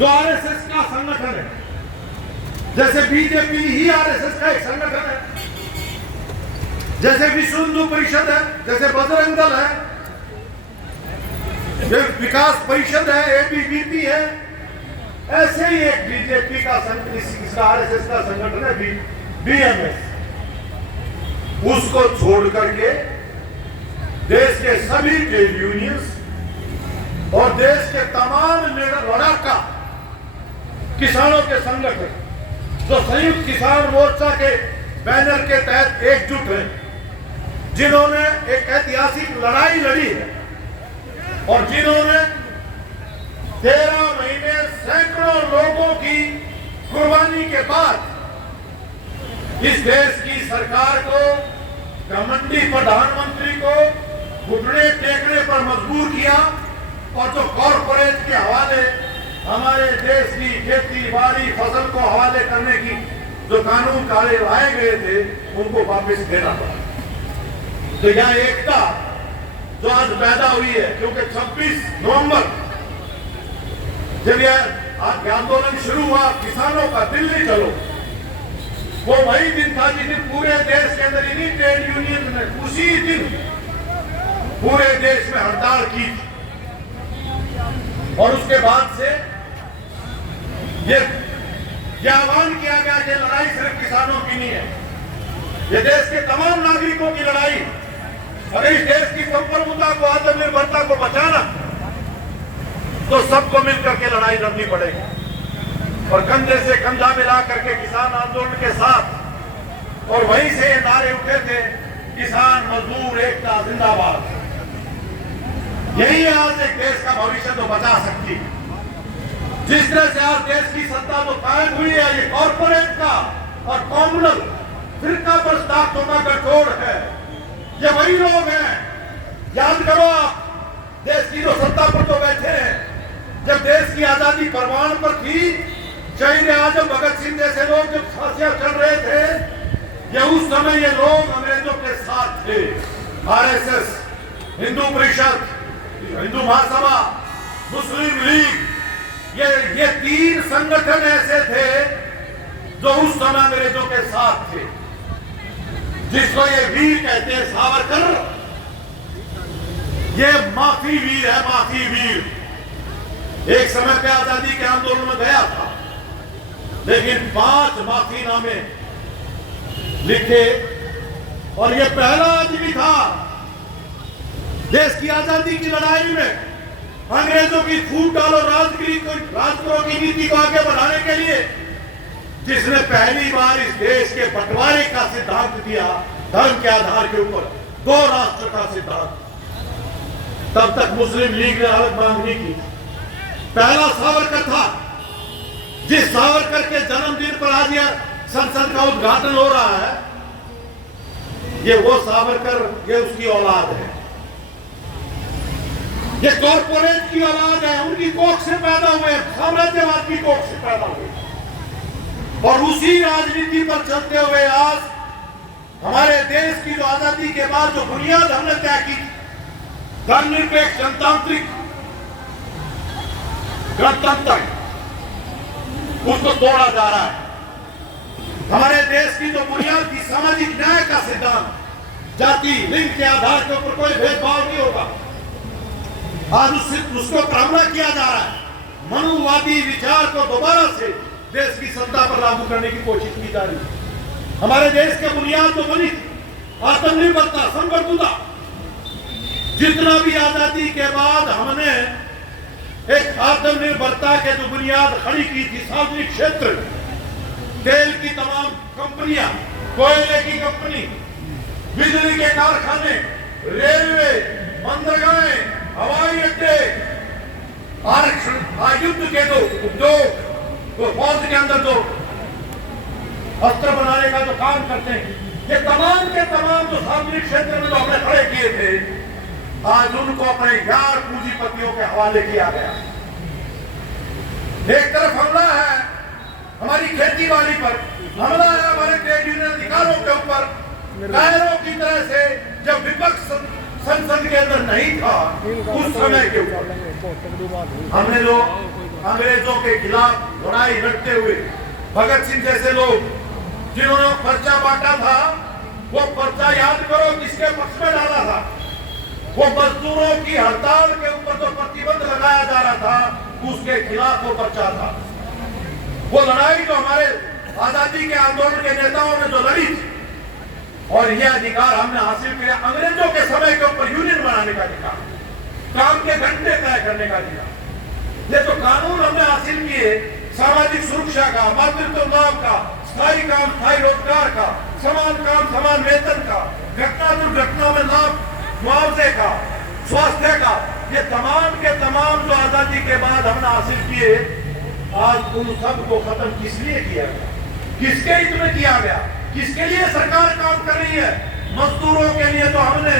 जो आरएसएस का संगठन है, जैसे बीजेपी ही आरएसएस का एक संगठन है, जैसे विश्व हिंदू परिषद है, जैसे बजरंग दल है, विकास परिषद है, एबीवीपी है, ऐसे ही एक बीजेपी का इसका आरएसएस का संगठन है बीएमएस। उसको छोड़ करके देश के सभी ट्रेड यूनियंस और देश के तमाम लड़ाका किसानों के संगठन जो संयुक्त किसान मोर्चा के बैनर के तहत एकजुट हैं, जिन्होंने एक ऐतिहासिक लड़ाई लड़ी है और जिन्होंने 13 महीने सैकड़ों लोगों की कुर्बानी के बाद इस देश की सरकार को, घमंडी प्रधानमंत्री को घुटने टेकने पर मजबूर किया और जो कॉरपोरेट के हवाले हमारे देश की खेती बाड़ी फसल को हवाले करने की जो कानून काले लाए गए थे, उनको वापस देना पड़ा। तो यहाँ एकता जो आज पैदा हुई है, क्योंकि 26 नवंबर जब यह आंदोलन शुरू हुआ किसानों का, दिल्ली चलो, वो वही दिन था जिस दिन पूरे देश के अंदर इन्हीं ट्रेड यूनियन ने उसी दिन पूरे देश में हड़ताल की और उसके बाद से ये आह्वान किया गया कि लड़ाई सिर्फ किसानों की नहीं है, ये देश के तमाम नागरिकों की लड़ाई। अगर इस देश की संप्रभुता को, आत्मनिर्भरता को बचाना, तो सबको मिलकर के लड़ाई लड़नी पड़ेगी। और कंधे से कंधा मिला करके किसान आंदोलन के साथ, और वहीं से नारे उठे थे, किसान मजदूर एकता जिंदाबाद। यही आज एक देश का भविष्य तो बचा सकती है। जिस तरह से आज देश की सत्ता तो कायम हुई है, ये कॉर्पोरेट का और कॉम्युनल फिरका प्रस्तावों का गठजोड़ है। ये वही लोग हैं, याद करो आप, देश की जो सत्ता पर तो बैठे हैं, जब देश की आजादी परवान पर थी, शहीद आजम भगत सिंह जैसे लोग जब फांसियां चल रहे थे, ये उस समय ये लोग अंग्रेजों के साथ थे। आरएसएस, हिंदू परिषद, हिंदू महासभा, मुस्लिम लीग, ये 3 संगठन ऐसे थे जो उस समय अंग्रेजों के साथ थे। जिसको ये वीर कहते हैं, सावरकर, ये माफी वीर है, माफी वीर। एक समय पे आजादी के आंदोलन में गया था, लेकिन 5 माफीनामे लिखे और ये पहला आदमी था देश की आजादी की लड़ाई में अंग्रेजों की फूट डालो राजकरो की नीति को आगे बढ़ाने के लिए, जिसने पहली बार इस देश के बंटवारे का सिद्धांत दिया, धर्म के आधार के ऊपर 2 राष्ट्र का सिद्धांत। तब तक मुस्लिम लीग ने अलग मांग नहीं की। पहला सावरकर था, जिस सावरकर के जन्मदिन पर आज यह संसद का उद्घाटन हो रहा है, ये वो सावरकर, ये उसकी औलाद है, ये कॉर्पोरेट की औलाद है, उनकी कोख से पैदा हुए, साम्राज्यवाद की कोख से पैदा हुए, और उसी राजनीति पर चलते हुए आज हमारे देश की जो आजादी के बाद जो बुनियाद हमने तय की, धर्मनिरपेक्ष जनतांत्रिक गणतंत्र, उसको तोड़ा जा रहा है। हमारे देश की जो बुनियाद की सामाजिक न्याय का सिद्धांत, जाति लिंग के आधार के ऊपर कोई भेदभाव नहीं होगा, आज उसको प्रावधान किया जा रहा है। मनुवादी विचार को दोबारा से देश की सत्ता पर लागू करने की कोशिश की जा रही है। हमारे देश के बुनियाद तो बनी आत्मनिर्भरता, संप्रभुता। जितना भी आजादी के बाद हमने एक आत्मनिर्भरता के जो बुनियाद खड़ी की थी, सार्वजनिक क्षेत्र, तेल की तमाम कंपनियां, कोयले की कंपनी, बिजली के कारखाने, रेलवे, बंदरगाहें, हवाई अड्डे, आरक्षण, युद्ध के जो उद्योग, फौज के अंदर जो अस्त्र बनाने का जो काम करते हैं, ये तमाम के तमाम जो सार्वजनिक क्षेत्र में जो हमने खड़े किए थे, आज उनको अपने यार पूंजीपतियों के हवाले किया गया। एक तरफ हमला है हमारी खेती बाड़ी पर, हमला है हमारे ट्रेड यूनियन अधिकारों के ऊपर, कायरों की तरह से जब विपक्ष संसद के अंदर नहीं था, उस समय के ऊपर हमने जो अंग्रेजों के खिलाफ लड़ाई लड़ते हुए भगत सिंह जैसे लोग जिन्होंने पर्चा बांटा था, वो पर्चा याद करो किसके पक्ष में डाला था। वो मजदूरों की हड़ताल के ऊपर जो प्रतिबंध लगाया जा रहा था, उसके खिलाफ वो पर्चा था। वो लड़ाई जो हमारे आजादी के आंदोलन के नेताओं ने जो लड़ी थी, और यह अधिकार हमने हासिल किया अंग्रेजों के समय के ऊपर यूनियन बनाने का अधिकार, काम के घंटे तय करने का अधिकार। ये तो कानून हमने हासिल किए, सामाजिक सुरक्षा का, मातृत्व लाभ का, स्थायी काम स्थायी रोजगार का, समान काम समान वेतन का, घटना दुर्घटना में लाभ मुआवजे का, स्वास्थ्य का, ये तमाम के तमाम जो आजादी के बाद हमने हासिल किए, आज उन सब को खत्म किस लिए किया गया, किसके हित में किया गया, किसके लिए सरकार काम कर रही है? मजदूरों के लिए तो हमने